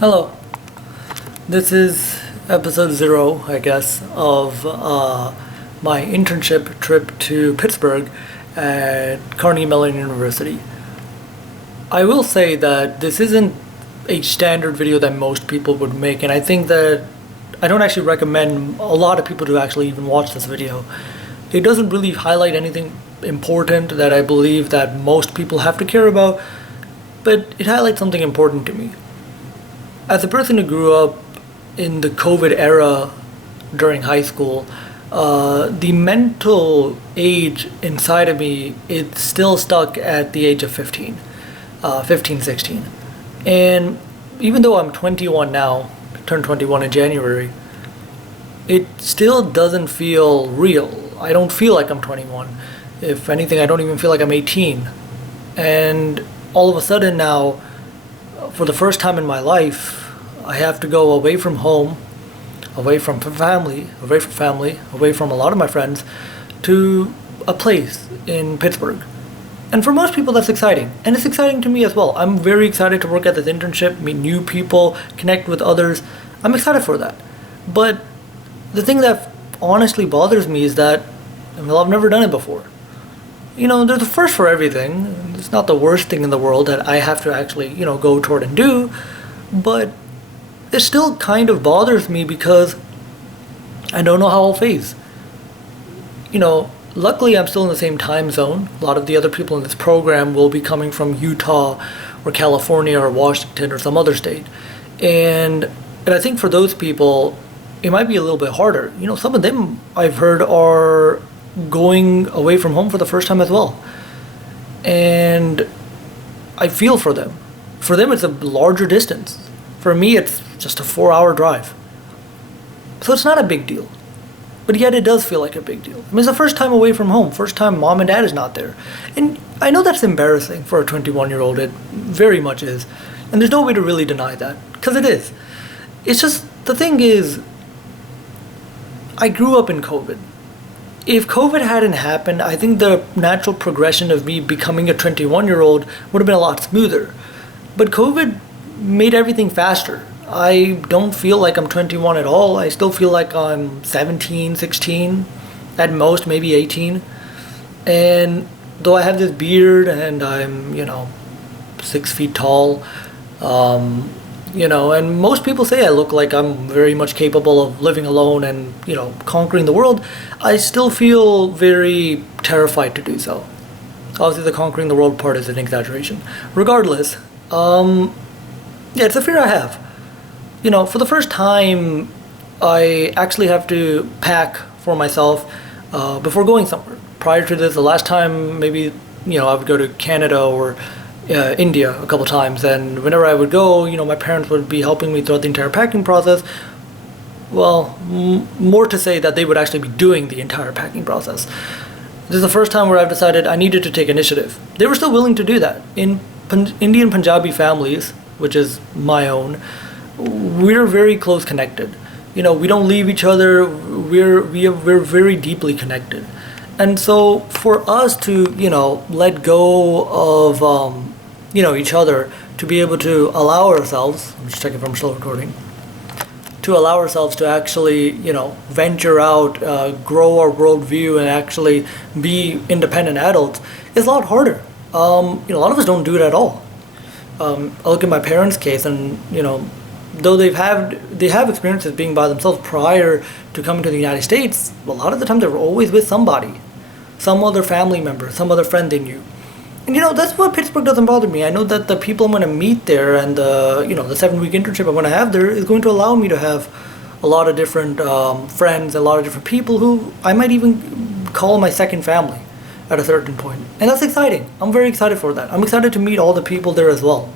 Hello. This is episode 0, I guess, of my internship trip to Pittsburgh at Carnegie Mellon University. I will say that this isn't a standard video that most people would make, and I think that I don't actually recommend a lot of people to actually even watch this video. It doesn't really highlight anything important that I believe that most people have to care about, but it highlights something important to me. As a person who grew up in the COVID era during high school, the mental age inside of me, it's still stuck at the age of 15, 16. And even though I'm 21 now, turned 21 in January, it still doesn't feel real. I don't feel like I'm 21. If anything, I don't even feel like I'm 18. And all of a sudden now, for the first time in my life, I have to go away from home, away from family, away from a lot of my friends, to a place in Pittsburgh. And for most people, that's exciting. And it's exciting to me as well. I'm very excited to work at this internship, meet new people, connect with others. I'm excited for that. But the thing that honestly bothers me is that, I've never done it before. There's a first for everything. It's not the worst thing in the world that I have to actually, go toward and do. But it still kind of bothers me because I don't know how I'll phase. Luckily I'm still in the same time zone. A lot of the other people in this program will be coming from Utah or California or Washington or some other state. And I think for those people, it might be a little bit harder. Some of them I've heard are going away from home for the first time as well. And I feel for them. For them, it's a larger distance. For me, it's just a 4-hour drive. So it's not a big deal. But yet it does feel like a big deal. It's the first time away from home. First time mom and dad is not there. And I know that's embarrassing for a 21-year-old. It very much is. And there's no way to really deny that. Because it is. It's just, the thing is, I grew up in COVID. If COVID hadn't happened, I think the natural progression of me becoming a 21-year-old would have been a lot smoother. But COVID made everything faster. I don't feel like I'm 21 at all. I still feel like I'm 17, 16, at most maybe 18. And though I have this beard and I'm, 6 feet tall, and most people say I look like I'm very much capable of living alone and, conquering the world, I still feel very terrified to do so. Obviously the conquering the world part is an exaggeration. Regardless, it's a fear I have. For the first time, I actually have to pack for myself before going somewhere. Prior to this, the last time maybe, I would go to Canada or India a couple times, and whenever I would go, my parents would be helping me throughout the entire packing process. Well, more to say that they would actually be doing the entire packing process. This is the first time where I've decided I needed to take initiative. They were still willing to do that. In Indian Punjabi families, which is my own, we're very close connected. We don't leave each other. We're very deeply connected. And so for us to, let go of, each other, to be able to allow ourselves, I'm just checking if I'm still recording, to allow ourselves to actually, venture out, grow our worldview and actually be independent adults is a lot harder. A lot of us don't do it at all. I look at my parents' case and, though they have experiences being by themselves prior to coming to the United States, a lot of the time they were always with somebody. Some other family member, some other friend they knew. And that's what Pittsburgh doesn't bother me. I know that the people I'm going to meet there and the 7-week internship I'm going to have there is going to allow me to have a lot of different friends, a lot of different people who I might even call my second family at a certain point. And that's exciting. I'm very excited for that. I'm excited to meet all the people there as well.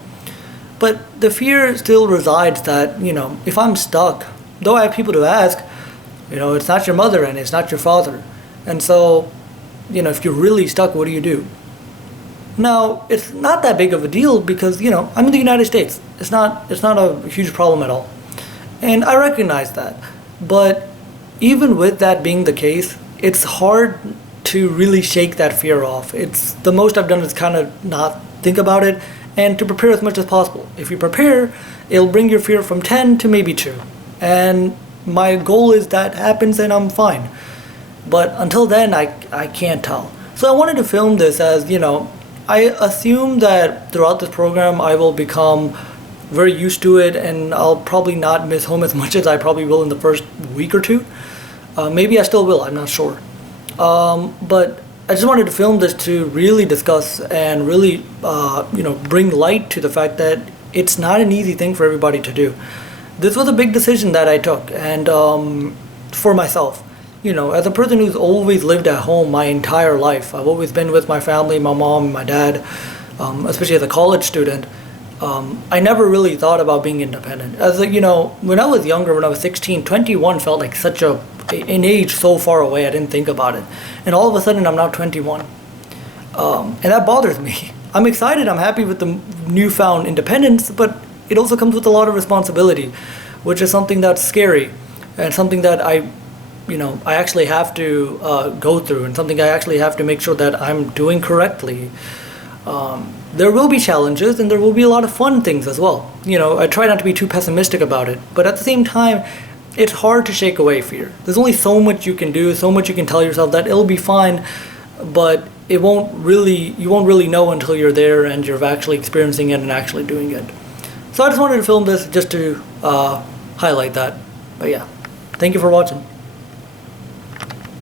But the fear still resides that, if I'm stuck, though I have people to ask, it's not your mother and it's not your father. And so, if you're really stuck, what do you do? Now, it's not that big of a deal because, I'm in the United States. It's not a huge problem at all. And I recognize that. But even with that being the case, it's hard to really shake that fear off. It's the most I've done is kind of not think about it and to prepare as much as possible. If you prepare, it'll bring your fear from 10 to maybe 2. And my goal is that happens and I'm fine. But until then, I can't tell. So I wanted to film this as, I assume that throughout this program I will become very used to it, and I'll probably not miss home as much as I probably will in the first week or two. Maybe I still will, I'm not sure. But I just wanted to film this to really discuss and really, bring light to the fact that it's not an easy thing for everybody to do. This was a big decision that I took, and for myself. As a person who's always lived at home my entire life, I've always been with my family, my mom, my dad, especially as a college student. I never really thought about being independent. When I was younger, when I was 16, 21 felt like such an age so far away, I didn't think about it. And all of a sudden, I'm now 21. And that bothers me. I'm excited, I'm happy with the newfound independence, but it also comes with a lot of responsibility, which is something that's scary, and something that I actually have to go through, and something I actually have to make sure that I'm doing correctly. There will be challenges, and there will be a lot of fun things as well. I try not to be too pessimistic about it, but at the same time, it's hard to shake away fear. There's only so much you can do, so much you can tell yourself that it'll be fine, but you won't really know until you're there and you're actually experiencing it and actually doing it. So I just wanted to film this just to highlight that. But yeah, thank you for watching.